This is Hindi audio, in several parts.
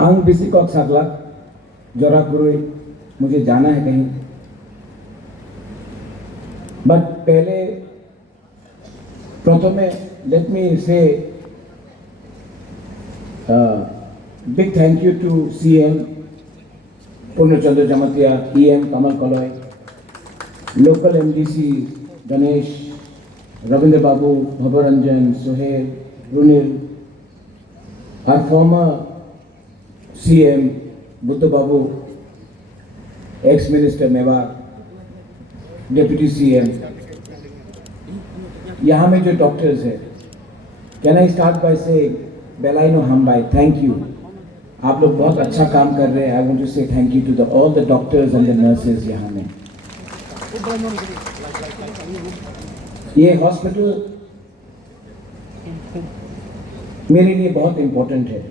आंग बिसिकॉक सागला जोरा कुरुई मुझे जाना है कहीं, बट पहले प्रथमे let me say big thank you to CM Purnachandra Jamatia, EM Kamal Kaloi, local MDC Ganesh, Rabindra babu, Bhabaranjan, Sohel, Runil, our former CM Buddha babu, ex minister Mewar, deputy CM, यहाँ में जो डॉक्टर्स है, कैन आई स्टार्ट बाय से बेलाइनो हम बाय थैंक यू। आप लोग बहुत अच्छा काम कर रहे हैं। I want to say thank you to the all the doctors and the nurses यहाँ में। ये हॉस्पिटल मेरे लिए बहुत इंपॉर्टेंट है।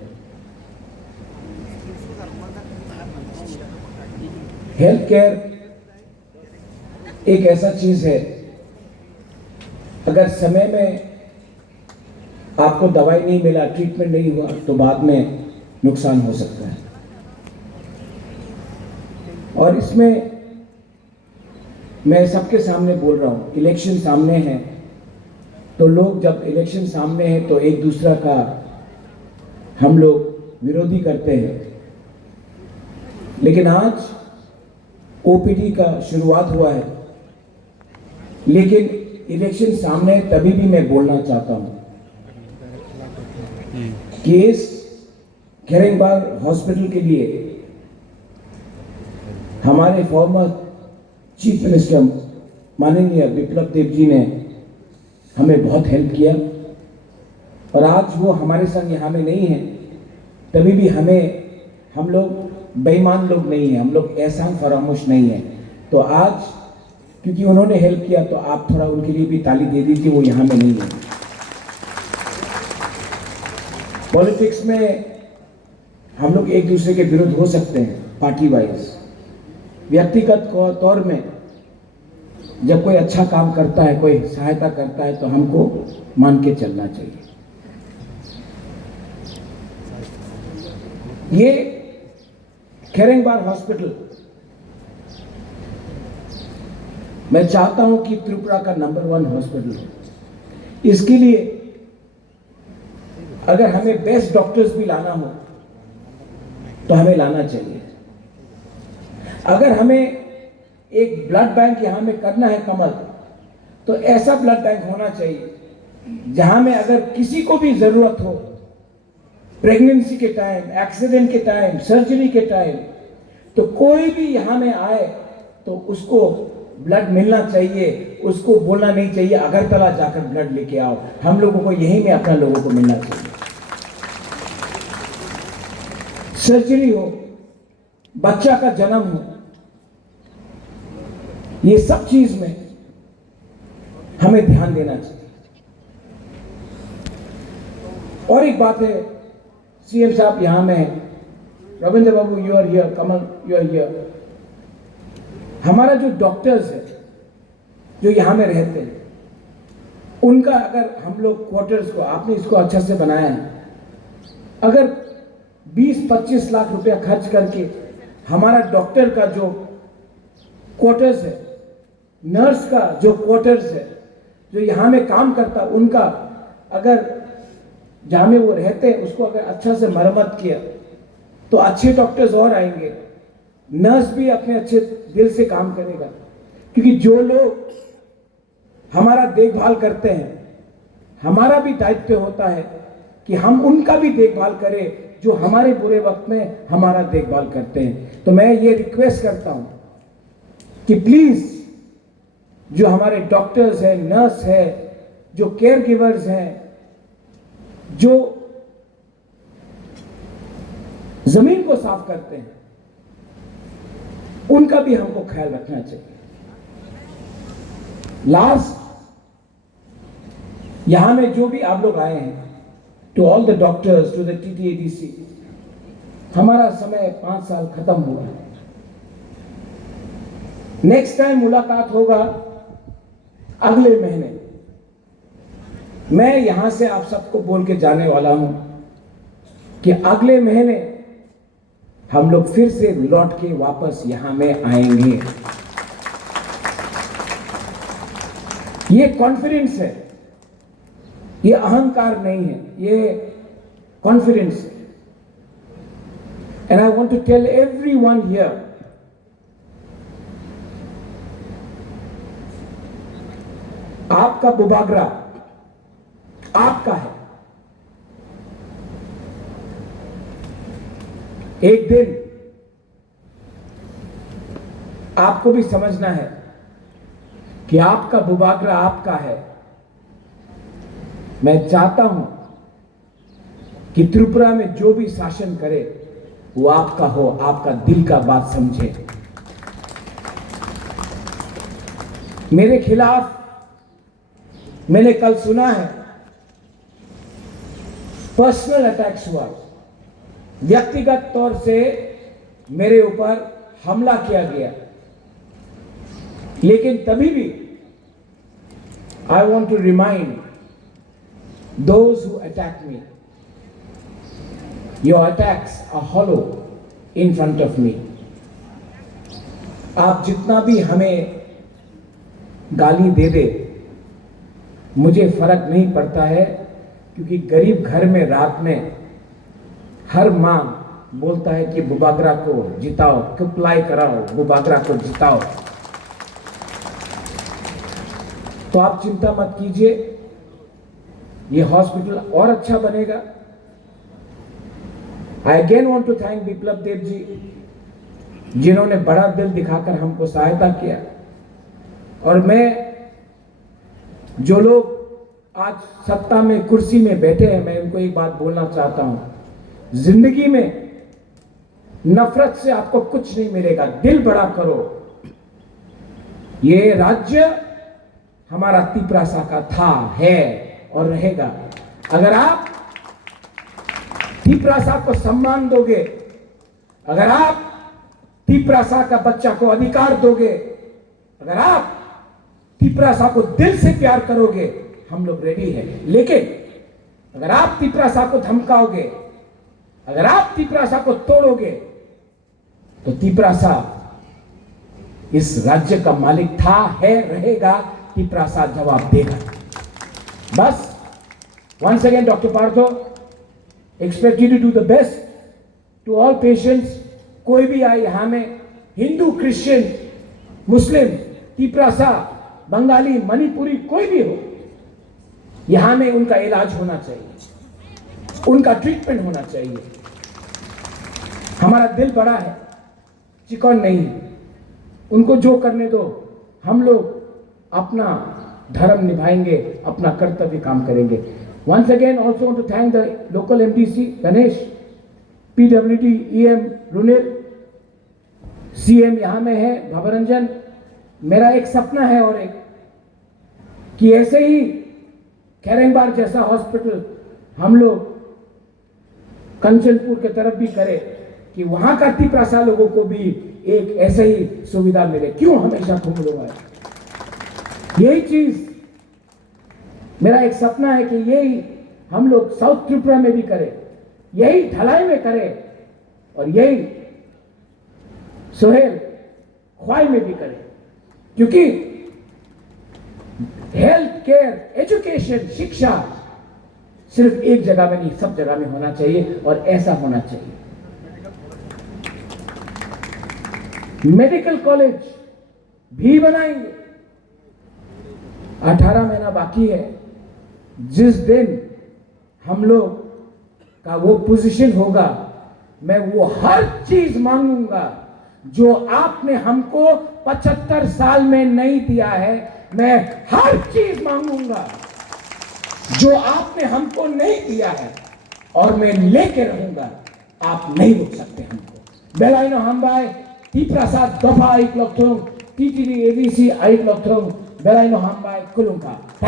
हेल्थ केयर एक ऐसा चीज है, अगर समय में आपको दवाई नहीं मिला, ट्रीटमेंट नहीं हुआ, तो बाद में नुकसान हो सकता है। और इसमें मैं सबके सामने बोल रहा हूं, इलेक्शन सामने है, तो लोग जब इलेक्शन सामने है तो एक दूसरा का हम लोग विरोधी करते हैं। लेकिन आज OPD का शुरुआत हुआ है, लेकिन इलेक्शन सामने तभी भी मैं बोलना चाहता हूं कि इस खेरेंगबाग हॉस्पिटल के लिए हमारे फॉर्मर चीफ मिनिस्टर माननीय विप्लव देव जी ने हमें बहुत हेल्प किया, और आज वो हमारे संग यहाँ में नहीं है, तभी भी हम लोग बेईमान लोग नहीं हैं, हम लोग एहसान फरामोश नहीं है। तो आज क्योंकि उन्होंने हेल्प किया, तो आप थोड़ा उनके लिए भी ताली दे दीजिए, वो यहाँ में नहीं है। पॉलिटिक्स में हम लोग एक दूसरे के विरुद्ध हो सकते हैं, पार्टी वाइज, व्यक्तिगत तौर में जब कोई अच्छा काम करता है, कोई सहायता करता है, तो हमको मान के चलना चाहिए। ये खेरेंगबाग हॉस्पिटल मैं चाहता हूं कि त्रिपुरा का नंबर 1 हॉस्पिटल हो। इसके लिए अगर हमें बेस्ट डॉक्टर्स भी लाना हो तो हमें लाना चाहिए। अगर हमें एक ब्लड बैंक यहां में करना है कमल, तो ऐसा ब्लड बैंक होना चाहिए जहां में अगर किसी को भी जरूरत हो, प्रेगनेंसी के टाइम, एक्सीडेंट के टाइम, सर्जरी के टाइम, तो कोई भी यहां में आए तो उसको ब्लड मिलना चाहिए। उसको बोलना नहीं चाहिए अगरतला जाकर ब्लड लेके आओ, हम लोगों को यहीं में अपना लोगों को मिलना चाहिए। सर्जरी हो, बच्चा का जन्म हो, ये सब चीज में हमें ध्यान देना चाहिए। और एक बात है, CM साहब यहां में है, Rabindra babu you are here, Kamal you are here. हमारा जो डॉक्टर्स है जो यहां में रहते हैं, उनका अगर हम लोग क्वार्टर्स को, आपने इसको अच्छा से बनाया है, अगर 20-25 लाख रुपया खर्च करके हमारा डॉक्टर का जो क्वार्टर्स है, नर्स का जो क्वार्टर्स है, जो यहां में काम करता, उनका अगर जहां में वो रहते हैं उसको अगर अच्छा से मरम्मत किया तो अच्छे डॉक्टर्स और आएंगे, नर्स भी अपने अच्छे दिल से काम करेगा। क्योंकि जो लोग हमारा देखभाल करते हैं, हमारा भी दायित्व होता है कि हम उनका भी देखभाल करें जो हमारे बुरे वक्त में हमारा देखभाल करते हैं। तो मैं ये रिक्वेस्ट करता हूं कि प्लीज जो हमारे डॉक्टर्स हैं, नर्स है, जो केयर गिवर्स हैं, जो जमीन को साफ करते हैं, उनका भी हमको ख्याल रखना चाहिए। लास्ट, यहां में जो भी आप लोग आए हैं, to all the doctors, to the TTADC, हमारा समय 5 साल खत्म हुआ है। नेक्स्ट टाइम मुलाकात होगा अगले महीने। मैं यहां से आप सबको बोल के जाने वाला हूं कि अगले महीने हम लोग फिर से लौट के वापस यहां में आएंगे। ये कॉन्फिडेंस है, ये अहंकार नहीं है, ये कॉन्फिडेंस है। And I want to tell everyone here, आपका बुबागरा आपका है। एक दिन आपको भी समझना है कि आपका बुबागरा आपका है। मैं चाहता हूं कि त्रिपुरा में जो भी शासन करे वो आपका हो, आपका दिल का बात समझे। मेरे खिलाफ मैंने कल सुना है पर्सनल अटैक्स हुआ, व्यक्तिगत तौर से मेरे ऊपर हमला किया गया, लेकिन तभी भी I want to remind those who attack me, your attacks are hollow in front of me. आप जितना भी हमें गाली दे दे, मुझे फर्क नहीं पड़ता है, क्योंकि गरीब घर में रात में हर मां बोलता है कि बुबागरा को जिताओ, कुपलाई कराओ, बुबागरा को जिताओ। तो आप चिंता मत कीजिए, ये हॉस्पिटल और अच्छा बनेगा। I again want to thank Biplab Deb ji, जिन्होंने बड़ा दिल दिखाकर हमको सहायता किया। और मैं, जो लोग आज सत्ता में कुर्सी में बैठे हैं, मैं उनको एक बात बोलना चाहता हूं, जिंदगी में नफरत से आपको कुछ नहीं मिलेगा, दिल बड़ा करो। ये राज्य हमारा तिपरासा का था, है और रहेगा। अगर आप तिपरासा को सम्मान दोगे, अगर आप तिपरासा का बच्चा को अधिकार दोगे, अगर आप तिपरासा को दिल से प्यार करोगे, हम लोग रेडी हैं। लेकिन अगर आप तिपरासा को धमकाओगे, अगर आप तिपरासा को तोड़ोगे, तो तिपरासा इस राज्य का मालिक था, है, रहेगा। तिपरासा जवाब देगा। बस once again Dr. Partho, expect you to do the best to all patients। कोई भी आए यहां में, हिंदू, क्रिश्चियन, मुस्लिम, तिपरासा, बंगाली, मणिपुरी, कोई भी हो, यहां में उनका इलाज होना चाहिए, उनका ट्रीटमेंट होना चाहिए। हमारा दिल बड़ा है, चिकन नहीं। उनको जो करने दो, हम लोग अपना धर्म निभाएंगे, अपना कर्तव्य काम करेंगे। Once again also want to thank the local MDC Ganesh, PWD EM रुनिल, CM यहां में है भवरंजन। मेरा एक सपना है और एक, कि ऐसे ही खैरेंबार जैसा हॉस्पिटल हम लोग कंचनपुर की तरफ भी करें, कि वहां का तिपरासा लोगों को भी एक ऐसे ही सुविधा मिले। क्यों हमेशा घूम लो है? यही चीज मेरा एक सपना है कि यही हम लोग साउथ त्रिपुरा में भी करें, यही ढलाई में करें, और यही सोहेल ख्वाई में भी करें। क्योंकि हेल्थ केयर, एजुकेशन, शिक्षा सिर्फ एक जगह में नहीं, सब जगह में होना चाहिए, और ऐसा होना चाहिए। मेडिकल कॉलेज भी बनाएंगे। 18 महीना बाकी है। जिस दिन हम लोग का वो पोजीशन होगा, मैं वो हर चीज मांगूंगा जो आपने हमको 75 साल में नहीं दिया है। मैं हर चीज मांगूंगा जो आपने हमको नहीं दिया है, और मैं लेके रहूंगा। आप नहीं रोक सकते हमको। बेलाइनो हमबाई तिपरासा दफा आइक लक्थुंग, TTD ABC आइक लक्थुंग, बेलाइनो हमबाई कुलुंगा।